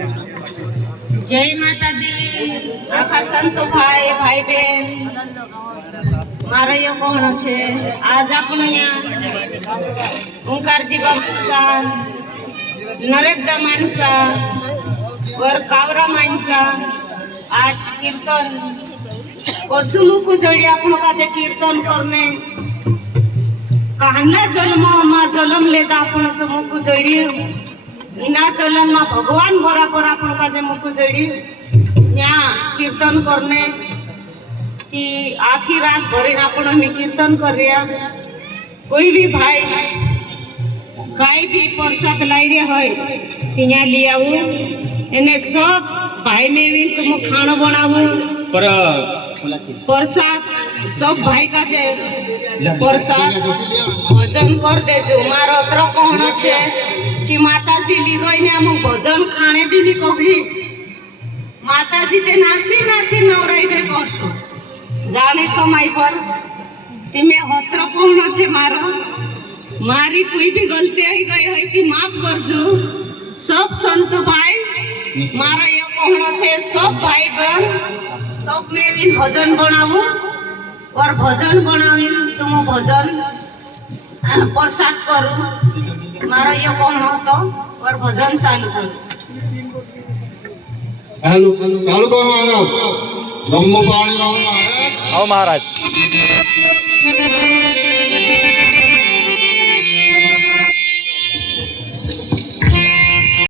जय माता दी आखा संतो भाई भाई बहन मारो ये कौन छे आज अपन ओंकार जी बाबा नरेद्र मानचा वर कावरा मानचा आज कीर्तन कसुमुकु जोड़ी आपण का जे कीर्तन करने कान्हा जन्म मा जन्म लेता आपण मुकु जोड़ी इना जन्म मा भगवान बराबर आपण का जे मुकु जोड़ी यहाँ कीर्तन करने कि आखी रात भरी आपण में कीर्तन कर रिया कोई भी भाई काई भी प्रसाद लाई रे होय तिया लियाऊ एने सब भाई में भी तुम खाना बनाऊ पर प्रसाद सब भाई का जे प्रसाद भजन कर दे जो मारो अत्र कोण छे कि माताजी ली गई ने हम भजन खाने भी नहीं कभी माताजी ते नाची नाची नवराई दे करसो जाने समय पर तिमे अत्र कोण छे मारो मारी कोई भी गलती आई गई है कि माफ करजो सब संत भाई मारा ये कोण छे सब भाई बहन सब में भी भजन बनाऊ और भजन बनावी तुम भजन प्रसाद करू मारो ये कोण तो और भजन चालू करू हेलो चालू करो महाराज ब्रह्म पाणी महाराज आओ महाराज